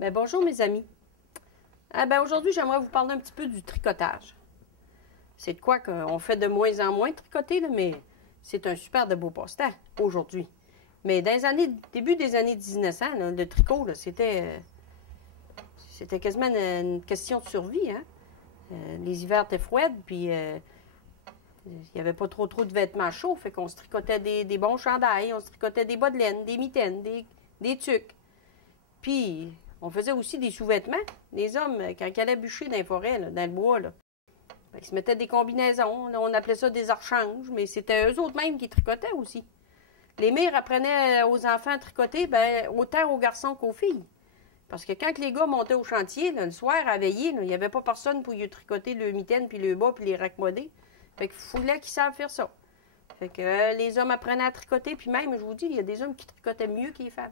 Bonjour mes amis. Aujourd'hui, j'aimerais vous parler un petit peu du tricotage. C'est de quoi qu'on fait de moins en moins tricoter, là, mais c'est un super de beau passe-temps aujourd'hui. Mais dans les années, début des années 1900, là, le tricot, c'était quasiment une question de survie. Hein? Les hivers étaient froids, puis il n'y avait pas trop de vêtements chauds, fait qu'on se tricotait des bons chandails, on se tricotait des bas de laine, des mitaines, des tucs. Puis, on faisait aussi des sous-vêtements. Les hommes, quand ils allaient bûcher dans les forêts, là, dans le bois, là, ils se mettaient des combinaisons. Là, on appelait ça des archanges, mais c'était eux autres mêmes qui tricotaient aussi. Les mères apprenaient aux enfants à tricoter, autant aux garçons qu'aux filles. Parce que quand les gars montaient au chantier, là, le soir, à veiller, il n'y avait pas personne pour y tricoter le mitaine, puis le bas, puis les raccommodés. Fait qu'il fallait qu'ils savent faire ça. Fait que les hommes apprenaient à tricoter, puis même, je vous dis, il y a des hommes qui tricotaient mieux que les femmes.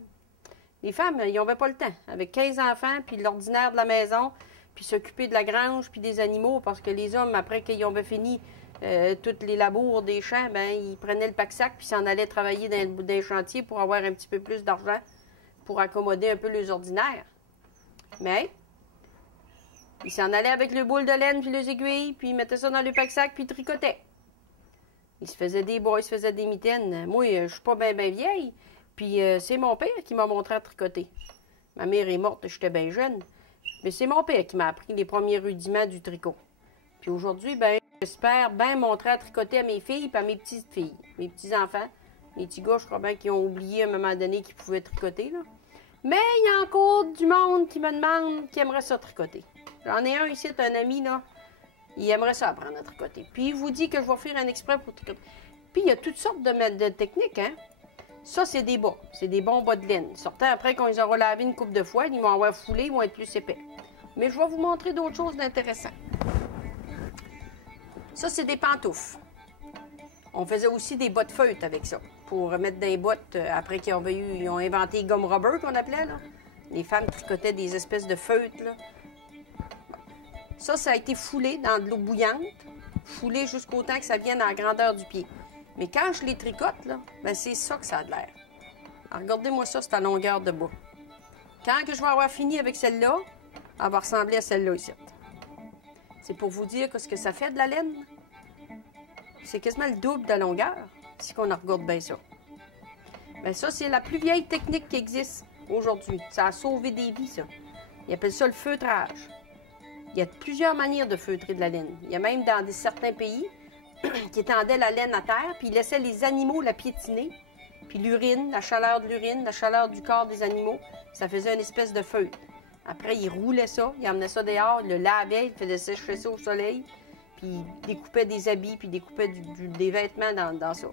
Les femmes, ils n'avaient pas le temps. Avec 15 enfants, puis l'ordinaire de la maison, puis s'occuper de la grange, puis des animaux, parce que les hommes, après qu'ils ont fini tous les labours des champs, ils prenaient le pack-sac, puis s'en allaient travailler dans les chantiers pour avoir un petit peu plus d'argent, pour accommoder un peu les ordinaires. Mais, ils s'en allaient avec le boule de laine, puis les aiguilles, puis ils mettaient ça dans le pack-sac, puis ils tricotaient. Ils se faisaient des bas, ils se faisaient des mitaines. Moi, je suis pas bien vieille. Puis c'est mon père qui m'a montré à tricoter. Ma mère est morte, j'étais bien jeune. Mais c'est mon père qui m'a appris les premiers rudiments du tricot. Puis aujourd'hui, j'espère bien montrer à tricoter à mes filles et à mes petites filles, mes petits-enfants. Les petits gars, je crois bien qu'ils ont oublié à un moment donné qu'ils pouvaient tricoter, là. Mais il y a encore du monde qui me demande qui aimerait ça tricoter. J'en ai un ici, un ami, là. Il aimerait ça apprendre à tricoter. Puis il vous dit que je vais faire un exprès pour tricoter. Puis il y a toutes sortes de techniques, hein. Ça, c'est des bas. C'est des bons bas de laine. Sortant après, quand ils auront lavé une coupe de fois, ils vont avoir foulé, ils vont être plus épais. Mais je vais vous montrer d'autres choses d'intéressantes. Ça, c'est des pantoufles. On faisait aussi des bottes feutres avec ça. Pour mettre dans les bottes, après qu'ils ont inventé les gommes rubber, qu'on appelait, là. Les femmes tricotaient des espèces de feutres, là. Ça a été foulé dans de l'eau bouillante. Foulé jusqu'au temps que ça vienne à la grandeur du pied. Mais quand je les tricote, là, c'est ça que ça a de l'air. Regardez-moi ça, c'est à longueur de bas. Quand que je vais avoir fini avec celle-là, elle va ressembler à celle-là ici. C'est pour vous dire ce que ça fait de la laine. C'est quasiment le double de la longueur, si on regarde bien ça. Ça, c'est la plus vieille technique qui existe aujourd'hui. Ça a sauvé des vies, ça. Ils appellent ça le feutrage. Il y a plusieurs manières de feutrer de la laine. Il y a même dans certains pays qui étendaient la laine à terre, puis ils laissaient les animaux la piétiner. Puis l'urine, la chaleur de l'urine, la chaleur du corps des animaux, ça faisait une espèce de feutre. Après, ils roulaient ça, ils emmenaient ça dehors, ils le lavaient, ils faisaient sécher ça au soleil, puis ils découpaient des habits, puis ils découpaient des vêtements dans ça.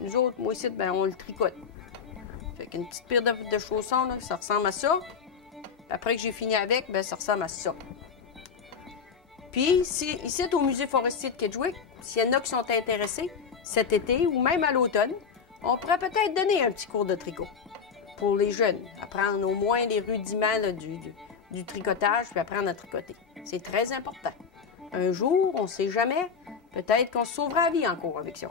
Nous autres, moi ici, on le tricote. Fait qu'une petite paire de chaussons, là, ça ressemble à ça. Puis après que j'ai fini avec, ça ressemble à ça. Puis, ici, au Musée forestier de Kedgewick, s'il y en a qui sont intéressés, cet été ou même à l'automne, on pourrait peut-être donner un petit cours de tricot pour les jeunes. Apprendre au moins les rudiments là, du tricotage, puis apprendre à tricoter. C'est très important. Un jour, on ne sait jamais, peut-être qu'on se sauvera la vie encore avec ça.